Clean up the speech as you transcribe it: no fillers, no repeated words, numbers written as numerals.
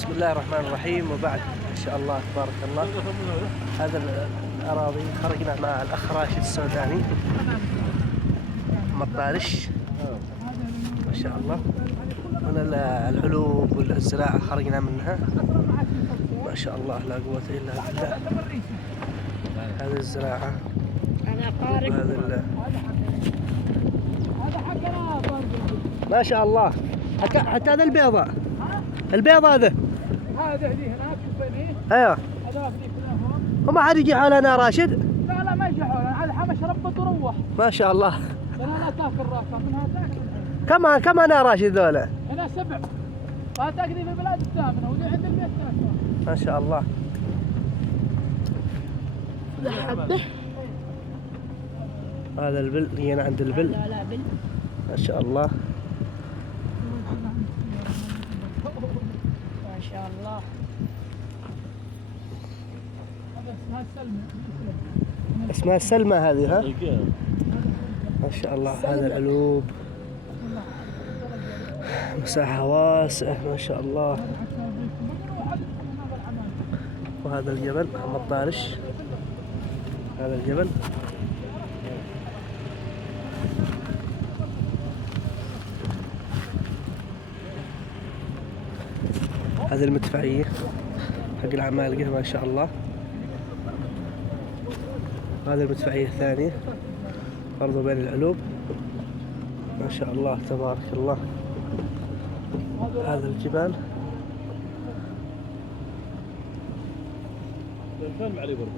بسم الله الرحمن الرحيم. وبعد إن شاء الله تبارك الله هذا الأراضي خرجنا مع الأخ راشد السوداني مطارش ما شاء الله. هنا العلوب والزراعة خرجنا منها ما شاء الله لا قوة إلا بالله. هذه الزراعة وهذا ما شاء الله. حتى هذا البيضة هذا هذا هناك شوف هني. ايوه هذاك ذيك هنا. وما حد يجي حولنا راشد؟ لا ما يجي حولنا، هذا حمش ربط وروح. ما شاء الله. انا لا تاكل راسها منها تاكل. كم انا راشد ذولا؟ هنا 7. هذاك ذي في البلاد الثامنة ودي عند البيت 3. ما شاء الله. حبه. هذا البل هنا عند البل. لا بل. ما شاء الله. ما شاء الله. هذا اسمها السلمى. اسمها السلمى هذه ها؟ ما شاء الله. هذا العلوب مساحة واسعة ما شاء الله. وهذا الجبل مطارش. هذا الجبل هذه المدفعية حق العمالقة ما شاء الله. هذه المدفعية الثانية برضو بين العلوب ما شاء الله تبارك الله. هذا الجبال علوب.